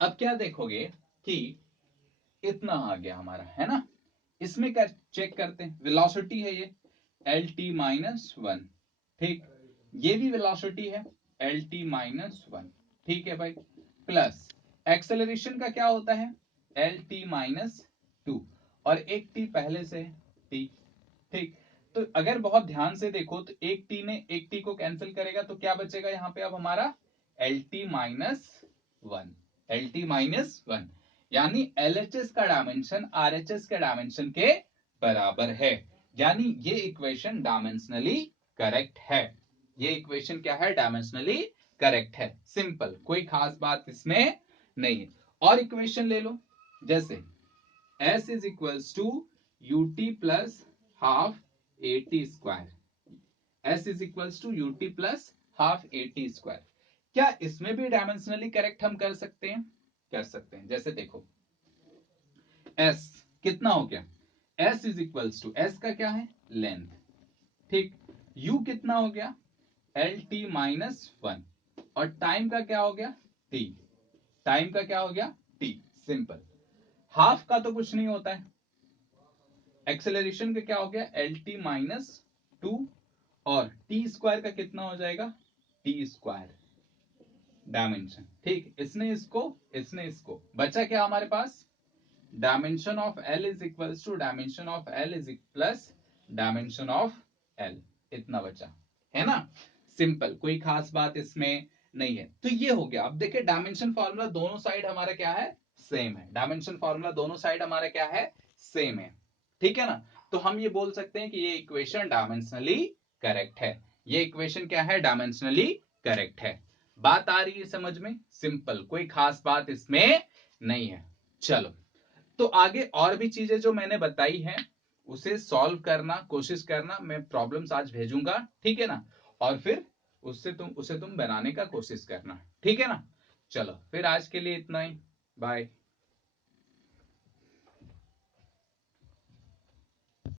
अब क्या देखोगे कि इतना आ गया हमारा, है ना? इसमें क्या चेक करते हैं? वेलोसिटी है ये एल टी माइनस वन, ठीक, ये भी वेलोसिटी है एल टी माइनस वन, ठीक है भाई, प्लस एक्सेलरेशन का क्या होता है? एल टी माइनस टू, और एक टी पहले से टी, ठीक। तो अगर बहुत ध्यान से देखो तो एक टी ने एक टी को कैंसिल करेगा, तो क्या बचेगा यहाँ पे अब हमारा? L T minus one, L T minus one, यानी एलएचएस का डायमेंशन आरएचएस के डायमेंशन के बराबर है, यानी ये इक्वेशन डायमेंशनली करेक्ट है। ये इक्वेशन क्या है? डायमेंशनली करेक्ट है। सिंपल, कोई खास बात इसमें नहीं है। और इक्वेशन ले लो, जैसे S is equals to ut plus half at square, S is equals to ut plus half at square, क्या इसमें भी डायमेंशनली करेक्ट हम कर सकते हैं? कर सकते हैं। जैसे देखो, S कितना हो गया? S is equals to, S का क्या है? लेंथ, ठीक। U कितना हो गया? एल टी माइनस वन, और टाइम का क्या हो गया? T, टाइम का क्या हो गया? T। सिंपल, हाफ का तो कुछ नहीं होता है, एक्सेलरेशन का क्या हो गया? एल टी माइनस टू, और टी स्क्वायर का कितना हो जाएगा? टी स्क्वायर डायमेंशन, ठीक। इसने इसको बचा क्या हमारे पास? Dimension of L is equals to dimension of L is plus dimension of L, इतना बचा, है ना? सिंपल, कोई खास बात इसमें नहीं है। तो ये हो गया। अब देखिए, डायमेंशन फॉर्मूला दोनों साइड हमारा क्या है? सेम है। डायमेंशन फॉर्मूला दोनों साइड हमारा क्या है? सेम है, ठीक है ना? तो हम ये बोल सकते हैं कि ये इक्वेशन डायमेंशनली करेक्ट है। ये इक्वेशन क्या है? डायमेंशनली करेक्ट है। बात आ रही है समझ में? सिंपल, कोई खास बात इसमें नहीं है। चलो, तो आगे और भी चीजें जो मैंने बताई हैं उसे सॉल्व करना, कोशिश करना। मैं प्रॉब्लम्स आज भेजूंगा, ठीक है ना? और फिर उसे तुम बनाने का कोशिश करना, ठीक है ना? चलो, फिर आज के लिए इतना ही, बाय।